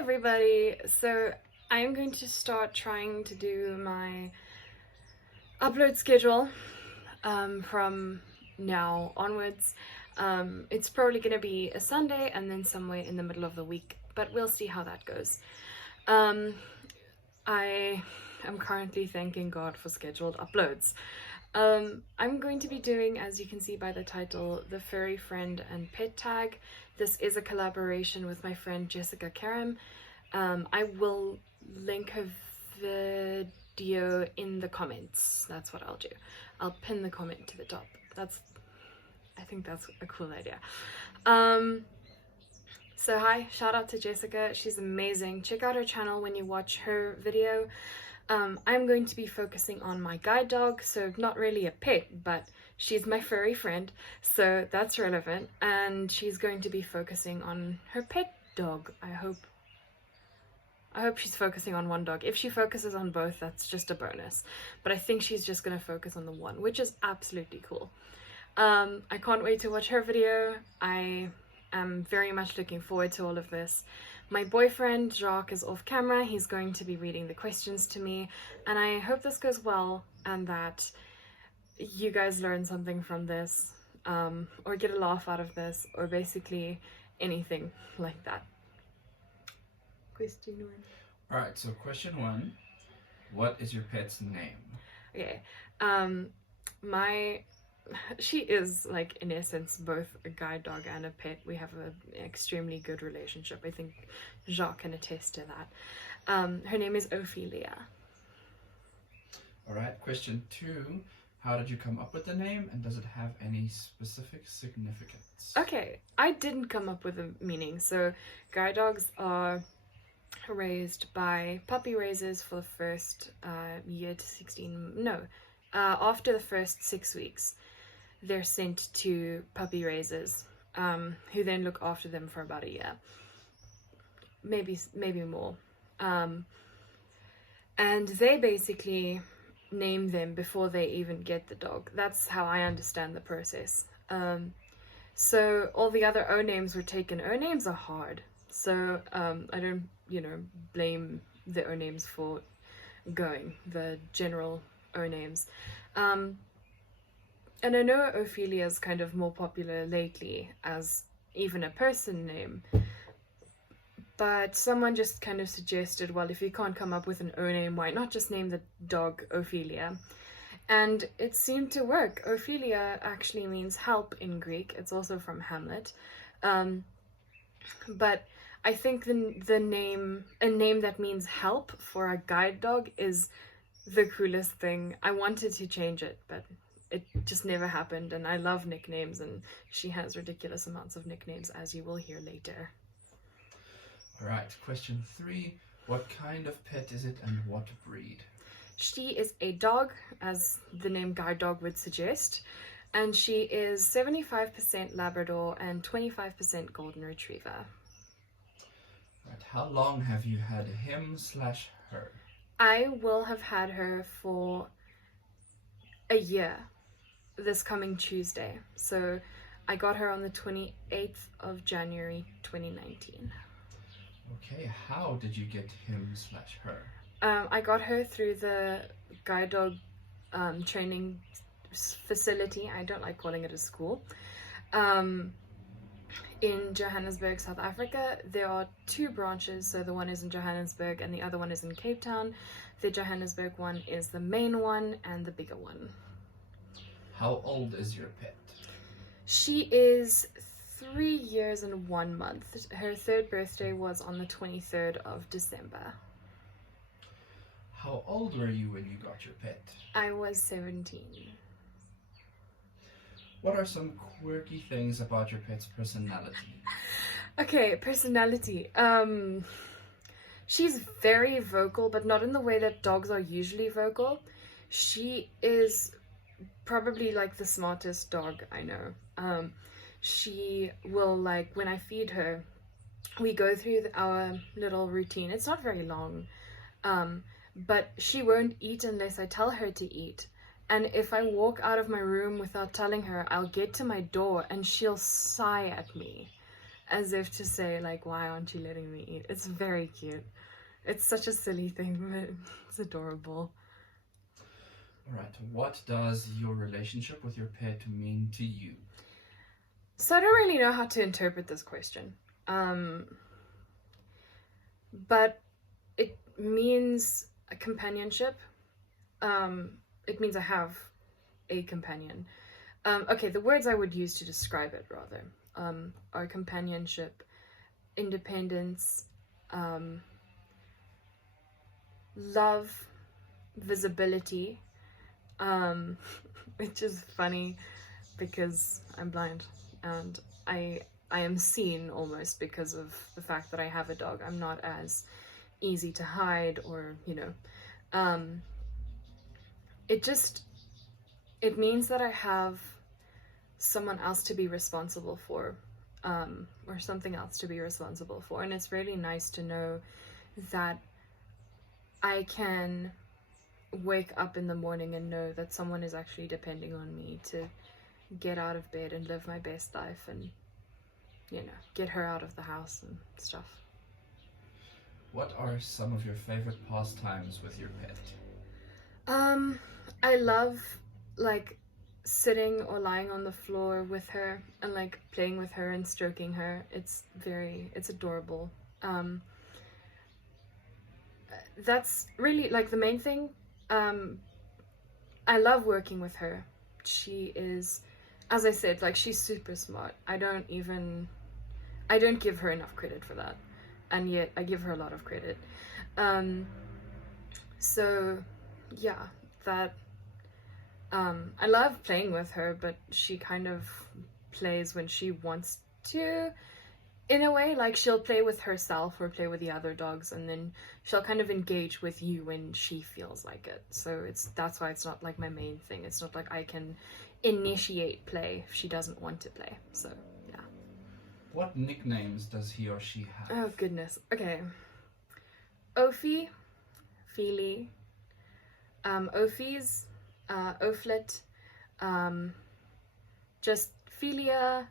everybody! So I am going to start trying to do my upload schedule from now onwards. It's probably going to be a Sunday and then somewhere in the middle of the week, but we'll see how that goes. I am currently thanking God for scheduled uploads. I'm going to be doing, as you can see by the title, the Furry Friend and Pet Tag. This is a collaboration with my friend Jessica Karim. I will link her video in the comments. That's what I'll do. I'll pin the comment to the top. I think that's a cool idea. So hi, shout out to Jessica. She's amazing. Check out her channel when you watch her video. I'm going to be focusing on my guide dog, so not really a pet, but she's my furry friend, so that's relevant. And she's going to be focusing on her pet dog. I hope she's focusing on one dog. If she focuses on both, that's just a bonus. But I think she's just going to focus on the one, which is absolutely cool. I can't wait to watch her video. I am very much looking forward to all of this. My boyfriend, Jacques, is off camera. He's going to be reading the questions to me, and I hope this goes well and that you guys learn something from this, or get a laugh out of this, or basically anything like that. Question one. Alright, so question one. What is your pet's name? Okay. She is, like, in essence, both a guide dog and a pet. We have an extremely good relationship. I think Jacques can attest to that. Her name is Philia. Alright, question two. How did you come up with the name, and does it have any specific significance? Okay, I didn't come up with a meaning. So guide dogs are raised by puppy raisers for the first year to 16, no, after the first 6 weeks. They're sent to puppy raisers, who then look after them for about a year, maybe more. And they basically name them before they even get the dog. That's how I understand the process. So all the other O names were taken. O names are hard, so I don't, blame the O names for going, the general O names. And I know Ophelia is kind of more popular lately as even a person name, but someone just kind of suggested, well, if you can't come up with an O name, why not just name the dog Ophelia? And it seemed to work. Ophelia actually means help in Greek. It's also from Hamlet. But I think a name that means help for a guide dog is the coolest thing. I wanted to change it, but it just never happened, and I love nicknames, and she has ridiculous amounts of nicknames, as you will hear later. Alright, question three. What kind of pet is it and what breed? She is a dog, as the name guide dog would suggest, and she is 75% Labrador and 25% Golden Retriever. Right, how long have you had him/her? I will have had her for a year this coming Tuesday. So I got her on the 28th of January 2019. Okay, how did you get him/her? I got her through the guide dog training facility. I don't like calling it a school. In Johannesburg, South Africa. There are 2 branches, so the one is in Johannesburg and the other one is in Cape Town. The Johannesburg one is the main one and the bigger one. How old is your pet? She is 3 years and 1 month. Her 3rd birthday was on the 23rd of December. How old were you when you got your pet? I was 17. What are some quirky things about your pet's personality? Okay, personality. She's very vocal, but not in the way that dogs are usually vocal. She is probably like the smartest dog I know. She will, like, when I feed her, we go through our little routine. It's not very long, but she won't eat unless I tell her to eat. And if I walk out of my room without telling her, I'll get to my door and she'll sigh at me. as if to say, like, why aren't you letting me eat? It's very cute. It's such a silly thing, but it's adorable. Alright, what does your relationship with your pet mean to you? So I don't really know how to interpret this question. But it means a companionship. It means I have a companion. Okay, the words I would use to describe it, rather, are companionship, independence, love, visibility, which is funny because I'm blind and I am seen almost because of the fact that I have a dog. I'm not as easy to hide, or, you know, it means that I have someone else to be responsible for, or something else to be responsible for. And it's really nice to know that I can wake up in the morning and know that someone is actually depending on me to get out of bed and live my best life and, you know, get her out of the house and stuff. What are some of your favorite pastimes with your pet? I love, like, sitting or lying on the floor with her and, like, playing with her and stroking her. It's adorable. That's really, like, the main thing. I love working with her. She is, as I said, like, she's super smart. I don't give her enough credit for that, and yet I give her a lot of credit. So yeah, that I love playing with her, but she kind of plays when she wants to, in a way. Like, she'll play with herself or play with the other dogs, and then she'll kind of engage with you when she feels like it. So that's why it's not like my main thing. It's not like I can initiate play if she doesn't want to play. So yeah. What nicknames does he or she have? Oh goodness. Okay. Effie, Philia, Ophie's, Oflet, just Philia,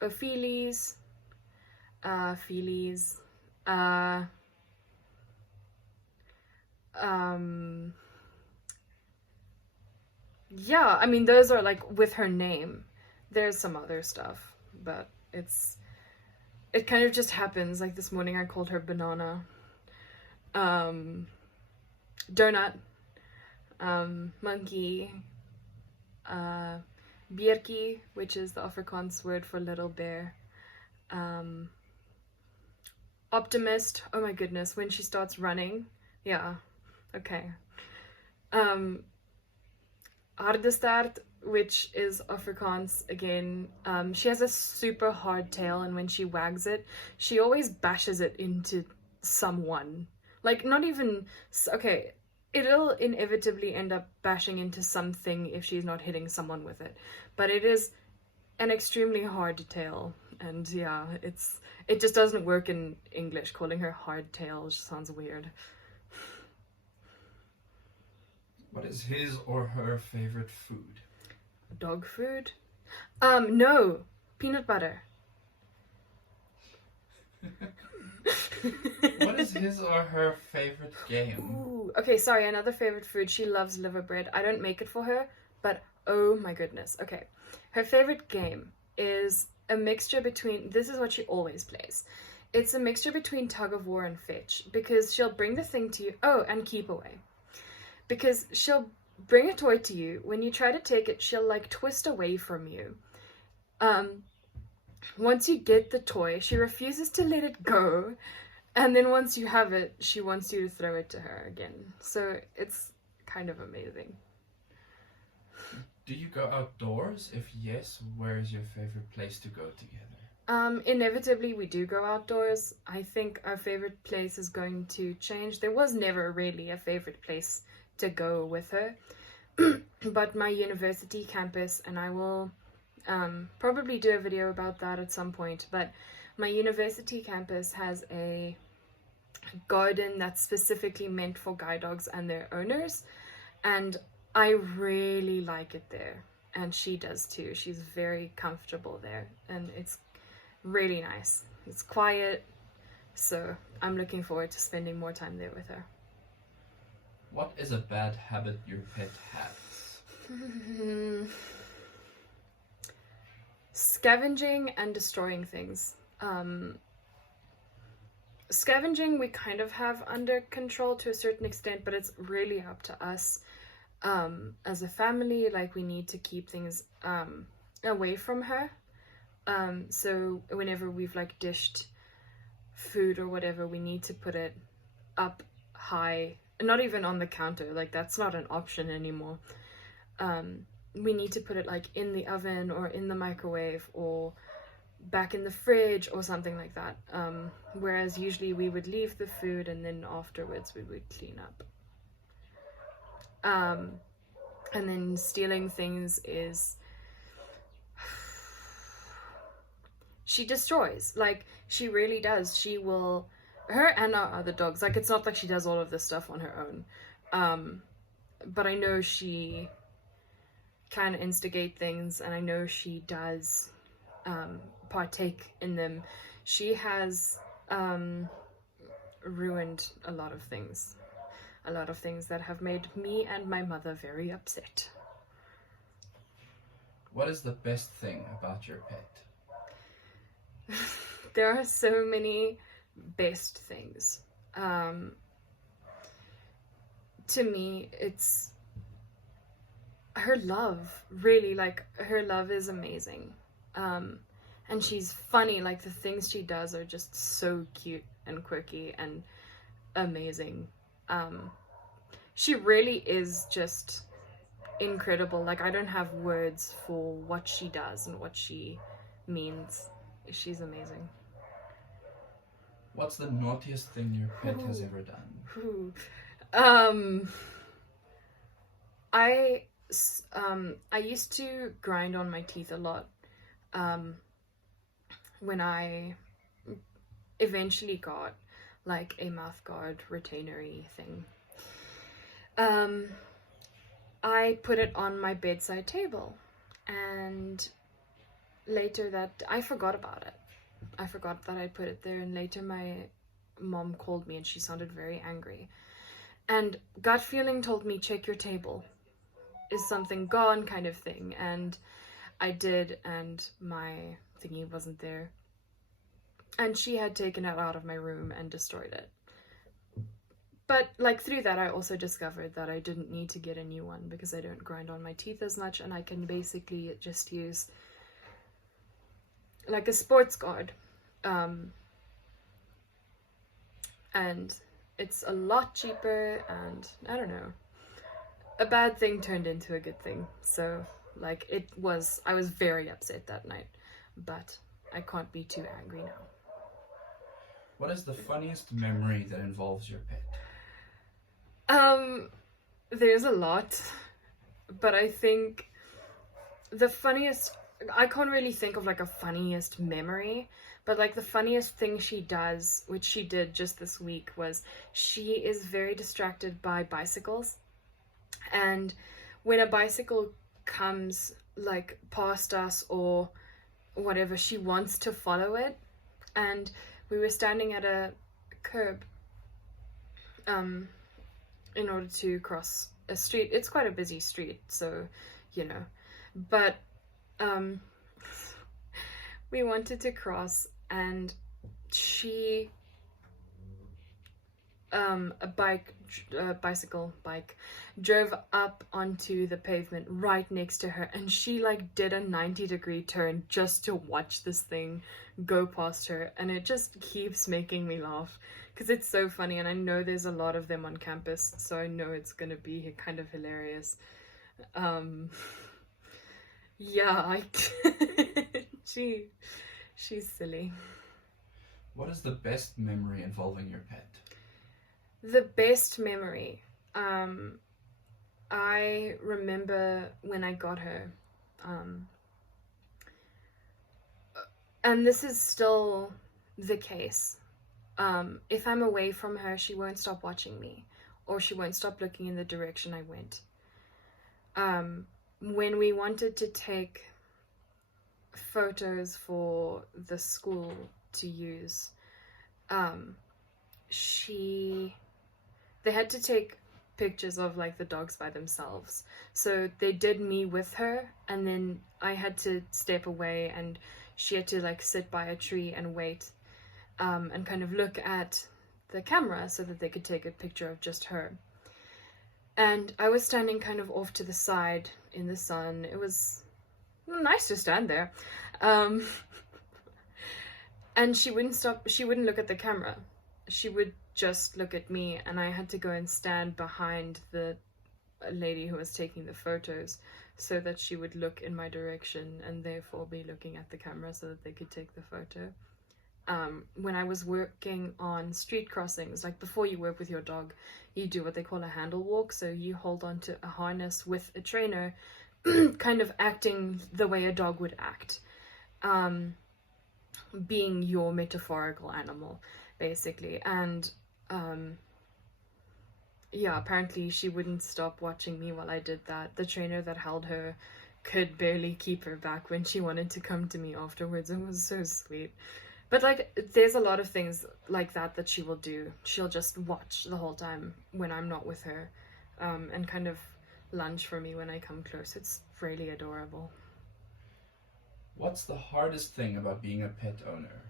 Ophelies, Philies, yeah, I mean, those are, like, with her name. There's some other stuff, but it kind of just happens. Like, this morning I called her Banana, Donut, Monkey, Biertjie, which is the Afrikaans word for little bear, Optimist. Oh my goodness, when she starts running. Yeah, okay. Hardestart, which is Afrikaans again. She has a super hard tail, and when she wags it, she always bashes it into someone. Like, not even, okay, it'll inevitably end up bashing into something if she's not hitting someone with it. But it is an extremely hard tail, and yeah, it just doesn't work in English. Calling her hard tail just sounds weird. What is his or her favorite food? Dog food? No, peanut butter. What is his or her favorite game? Ooh, okay, sorry, another favorite food. She loves liver bread. I don't make it for her, but oh my goodness. Okay, her favorite game is a mixture between, this is what she always plays. It's a mixture between tug of war and fetch, because she'll bring the thing to you. Oh, and keep away. Because she'll bring a toy to you. When you try to take it, she'll, like, twist away from you. Once you get the toy, she refuses to let it go. And then once you have it, she wants you to throw it to her again. So it's kind of amazing. Do you go outdoors? If yes, where is your favorite place to go together? Inevitably we do go outdoors. I think our favorite place is going to change. There was never really a favorite place to go with her. But my university campus, and I will probably do a video about that at some point, but my university campus has a garden that's specifically meant for guide dogs and their owners, and I really like it there. and she does too. She's very comfortable there, and it's really nice. It's quiet, so I'm looking forward to spending more time there with her. What is a bad habit your pet has? Scavenging and destroying things. Scavenging we kind of have under control to a certain extent, but it's really up to us. As a family, like, we need to keep things away from her. So whenever we've like dished food or whatever, we need to put it up high, not even on the counter, like that's not an option anymore. We need to put it like in the oven or in the microwave or back in the fridge or something like that. Whereas usually we would leave the food and then afterwards we would clean up. And then stealing things is, she destroys, like she really does. She will, her and our other dogs, like it's not like she does all of this stuff on her own, but I know she can instigate things, and I know she does partake in them. She has ruined a lot of things that have made me and my mother very upset. What is the best thing about your pet? There are so many best things. To me, it's her love, really. Like, her love is amazing. And she's funny, like the things she does are just so cute and quirky and amazing. She really is just incredible. Like, I don't have words for what she does and what she means. She's amazing. What's the naughtiest thing your pet has ever done? I used to grind on my teeth a lot when I eventually got like a mouth guard retainery thing. I put it on my bedside table, and later that I forgot about it. I forgot that I put it there, and later my mom called me and she sounded very angry. And gut feeling told me, check your table. Is something gone, kind of thing. And I did, and my thingy wasn't there. And she had taken it out of my room and destroyed it. But like through that, I also discovered that I didn't need to get a new one because I don't grind on my teeth as much, and I can basically just use like a sports guard. And it's a lot cheaper, and I don't know. A bad thing turned into a good thing. So like I was very upset that night, but I can't be too angry now. What is the funniest memory that involves your pet? There's a lot, but I think the funniest, I can't really think of like a funniest memory, but like the funniest thing she does, which she did just this week, was she is very distracted by bicycles. And when a bicycle comes like past us or whatever, she wants to follow it. And we were standing at a curb in order to cross a street. It's quite a busy street, so you know. But we wanted to cross, and she bicycle drove up onto the pavement right next to her, and she like did a 90-degree turn just to watch this thing go past her, and it just keeps making me laugh because it's so funny, and I know there's a lot of them on campus, so I know it's gonna be kind of hilarious. Yeah, she's silly. What is the best memory involving your pet? The best memory, I remember when I got her, and this is still the case. If I'm away from her, she won't stop watching me, or she won't stop looking in the direction I went. when we wanted to take photos for the school to use, they had to take pictures of like the dogs by themselves. So they did me with her, and then I had to step away, and she had to like sit by a tree and wait, and kind of look at the camera so that they could take a picture of just her. And I was standing kind of off to the side in the sun. It was nice to stand there. And she wouldn't look at the camera. She would just look at me, and I had to go and stand behind the lady who was taking the photos so that she would look in my direction and therefore be looking at the camera so that they could take the photo. When I was working on street crossings, like before you work with your dog, you do what they call a handle walk. So you hold onto a harness with a trainer, kind of acting the way a dog would act, being your metaphorical animal, basically. And yeah, apparently she wouldn't stop watching me while I did that. The trainer that held her could barely keep her back when she wanted to come to me afterwards. It was so sweet. But like, there's a lot of things like that she will do. She'll just watch the whole time when I'm not with her, and kind of lunge for me when I come close. It's really adorable. What's the hardest thing about being a pet owner?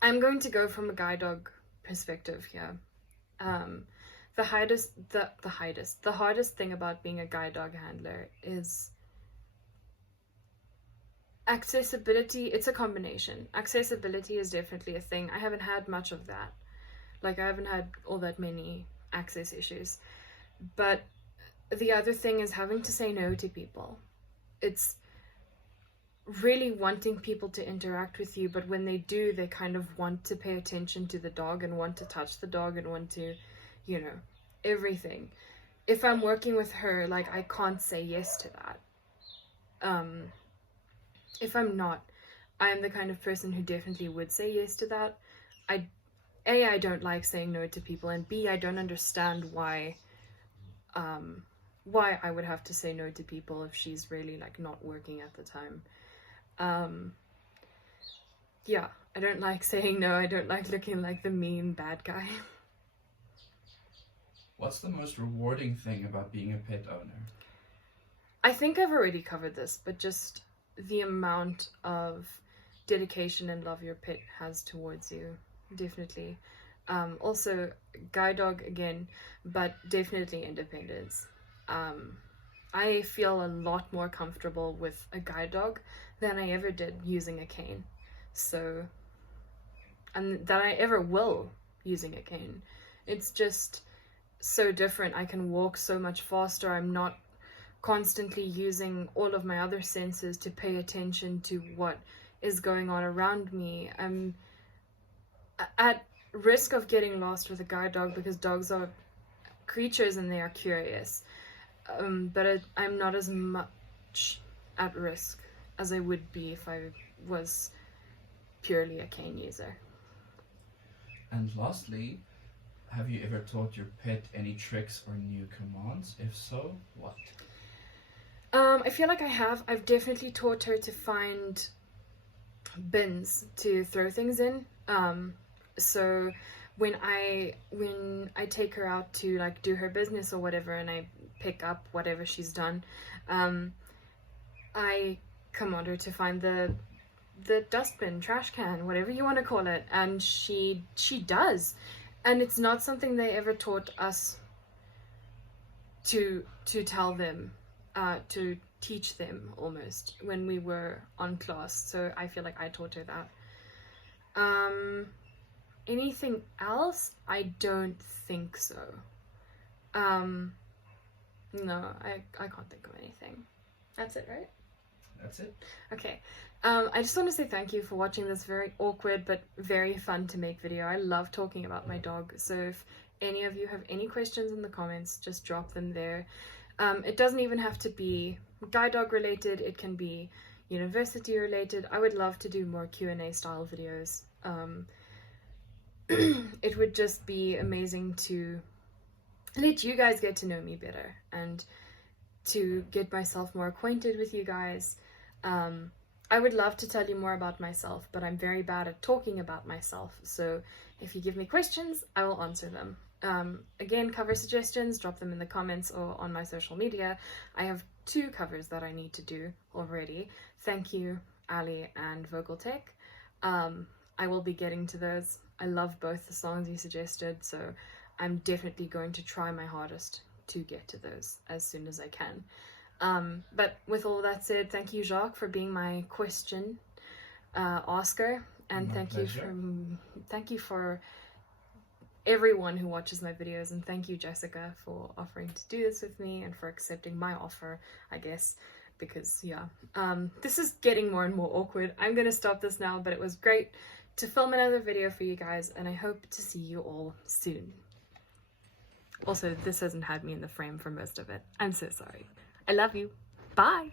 I'm going to go from a guide dog perspective here. The hardest thing about being a guide dog handler is accessibility. It's a combination. Accessibility is definitely a thing. I haven't had much of that. Like, I haven't had all that many access issues. But the other thing is having to say no to people. It's really wanting people to interact with you, but when they do, they kind of want to pay attention to the dog and want to touch the dog and want to, you know, everything. If I'm working with her, like, I can't say yes to that. If I'm not, I am the kind of person who definitely would say yes to that. I don't like saying no to people, and B, I don't understand why I would have to say no to people if she's really like not working at the time. Yeah, I don't like saying no. I don't like looking like the mean bad guy. What's the most rewarding thing about being a pet owner? I think I've already covered this, but just the amount of dedication and love your pet has towards you, definitely. Also, guide dog again, but definitely independence. I feel a lot more comfortable with a guide dog than I ever did using a cane. So, and that I ever will using a cane. It's just so different. I can walk so much faster. I'm not constantly using all of my other senses to pay attention to what is going on around me. I'm at risk of getting lost with a guide dog because dogs are creatures and they are curious. But I'm not as much at risk as I would be if I was purely a cane user. And lastly, have you ever taught your pet any tricks or new commands? If so, what? I feel like I have. I've definitely taught her to find bins to throw things in. So when I take her out to like do her business or whatever, and I pick up whatever she's done, I command her to find the dustbin, trash can, whatever you want to call it, and she does. And it's not something they ever taught us to tell them, to teach them almost when we were on class. So I feel like I taught her that. Anything else? I don't think so. No, I can't think of anything. That's it, right? That's it. Okay. I just want to say thank you for watching this very awkward but very fun to make video. I love talking about my dog. So if any of you have any questions in the comments, just drop them there. It doesn't even have to be guide dog related. It can be university related. I would love to do more Q&A style videos. it would just be amazing to let you guys get to know me better and to get myself more acquainted with you guys. I would love to tell you more about myself, but I'm very bad at talking about myself. So if you give me questions, I will answer them. Again, cover suggestions, drop them in the comments or on my social media. I have 2 covers that I need to do already. Thank you, Ali and Vocal Tech. I will be getting to those. I love both the songs you suggested, so I'm definitely going to try my hardest to get to those as soon as I can. But with all that said, thank you, Jacques, for being my question asker, and thank you for everyone who watches my videos, and thank you, Jessica, for offering to do this with me and for accepting my offer, I guess, because yeah, this is getting more and more awkward. I'm gonna stop this now, but it was great to film another video for you guys, and I hope to see you all soon. Also, this hasn't had me in the frame for most of it. I'm so sorry. I love you. Bye!